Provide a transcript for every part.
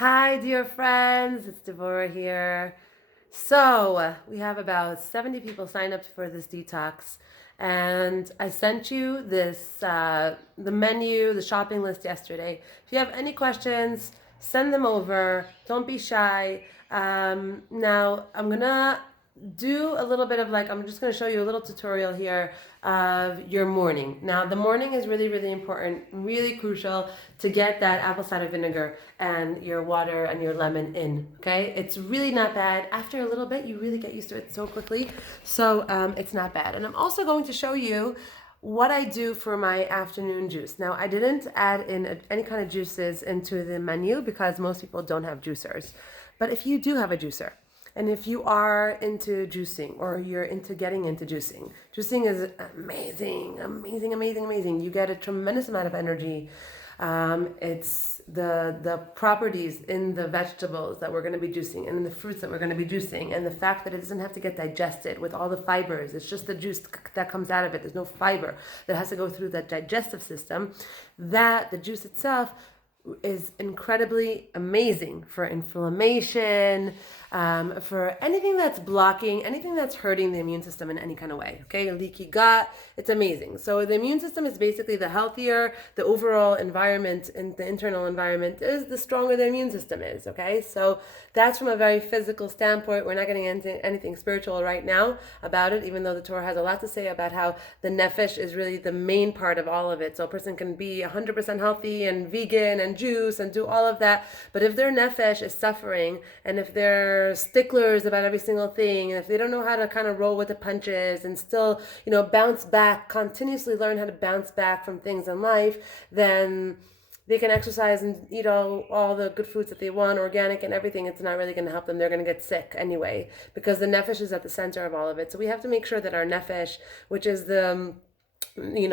Hi, dear friends. It's Devorah here. So, we have about 70 people signed up for this detox, and I sent you the menu, the shopping list yesterday. If you have any questions, send them over. Don't be shy. Now, I'm gonna do a little bit of I'm just going to show you a little tutorial here of your morning. Now, the morning is really, really important, really crucial to get that apple cider vinegar and your water and your lemon in, okay? It's really not bad. After a little bit, you really get used to it so quickly. So it's not bad. And I'm also going to show you what I do for my afternoon juice. Now, I didn't add in any kind of juices into the menu because most people don't have juicers. But if you do have a juicer, and if you are into juicing or you're into getting into juicing, juicing is amazing, amazing, amazing, amazing. You get a tremendous amount of energy. It's the properties in the vegetables that we're going to be juicing and in the fruits that we're going to be juicing, and the fact that it doesn't have to get digested with all the fibers. It's just the juice that comes out of it. There's no fiber that has to go through that digestive system. That the juice itself is incredibly amazing for inflammation, for anything that's blocking, anything that's hurting the immune system in any kind of way, okay? Leaky gut, it's amazing. So the immune system is basically the healthier the overall environment and the internal environment is, the stronger the immune system is, okay? So that's from a very physical standpoint. We're not getting into anything spiritual right now about it, even though the Torah has a lot to say about how the nefesh is really the main part of all of it. So a person can be 100% healthy and vegan and juice and do all of that, but if their nefesh is suffering, and if they're sticklers about every single thing, and if they don't know how to kind of roll with the punches and still, bounce back, continuously learn how to bounce back from things in life, then they can exercise and eat all the good foods that they want, organic and everything. It's not really going to help them. They're going to get sick anyway, because the nefesh is at the center of all of it. So we have to make sure that our nefesh, which is the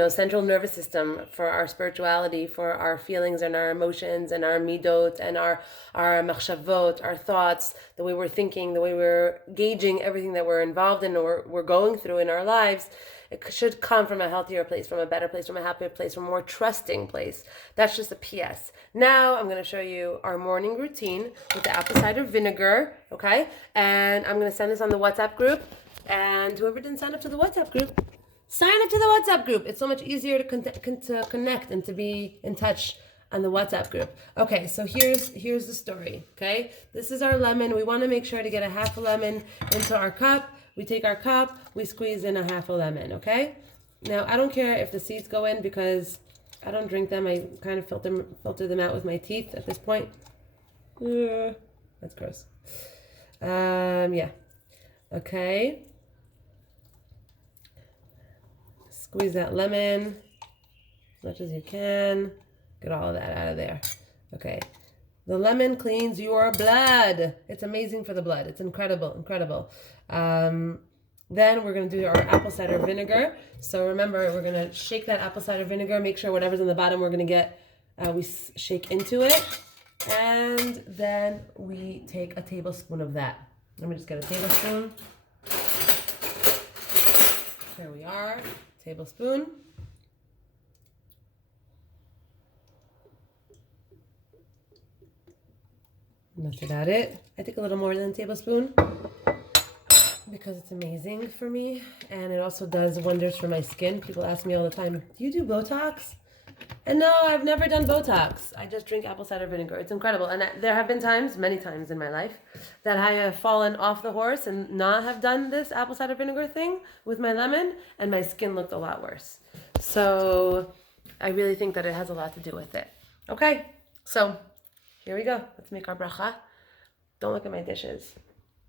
central nervous system for our spirituality, for our feelings and our emotions and our midot and our machshavot, our thoughts, the way we're thinking, the way we're gauging everything that we're involved in or we're going through in our lives, it should come from a healthier place, from a better place, from a happier place, from a more trusting place. That's just a PS. Now I'm going to show you our morning routine with the apple cider vinegar, okay? And I'm going to send this on the WhatsApp group. And whoever didn't sign up to the WhatsApp group, sign up to the WhatsApp group. It's so much easier to connect and to be in touch on the WhatsApp group. Okay, so here's the story, okay? This is our lemon. We want to make sure to get a half a lemon into our cup. We take our cup, we squeeze in a half a lemon, okay? Now, I don't care if the seeds go in because I don't drink them. I kind of filter them out with my teeth at this point. That's gross. Yeah. Okay. Squeeze that lemon as much as you can. Get all of that out of there. Okay. The lemon cleans your blood. It's amazing for the blood. It's incredible, incredible. Then we're going to do our apple cider vinegar. So remember, we're going to shake that apple cider vinegar. Make sure whatever's in the bottom, we're going to get, we shake into it. And then we take a tablespoon of that. Let me just get a tablespoon. Here we are. Tablespoon. That's about it. I take a little more than a tablespoon because it's amazing for me, and it also does wonders for my skin. People ask me all the time, do you do Botox? And no, I've never done Botox. I just drink apple cider vinegar. It's incredible. And there have been times, many times in my life, that I have fallen off the horse and not have done this apple cider vinegar thing with my lemon, and my skin looked a lot worse. So I really think that it has a lot to do with it. Okay, so here we go. Let's make our bracha. Don't look at my dishes.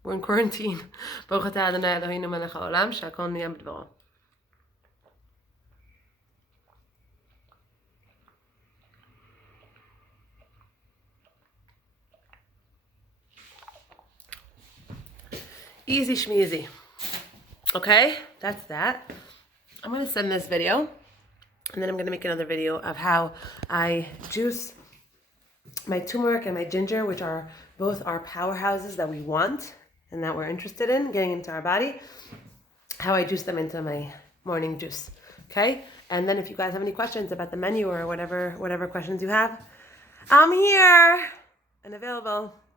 We're in quarantine. Baruch atah Adonai Eloheinu melech haolam, she'akol niyeh b'dvaro. Easy schmeezy. Okay, that's that. I'm going to send this video, and then I'm going to make another video of how I juice my turmeric and my ginger, which are both our powerhouses that we want and that we're interested in getting into our body, how I juice them into my morning juice. Okay? And then if you guys have any questions about the menu or whatever questions you have, I'm here. and available.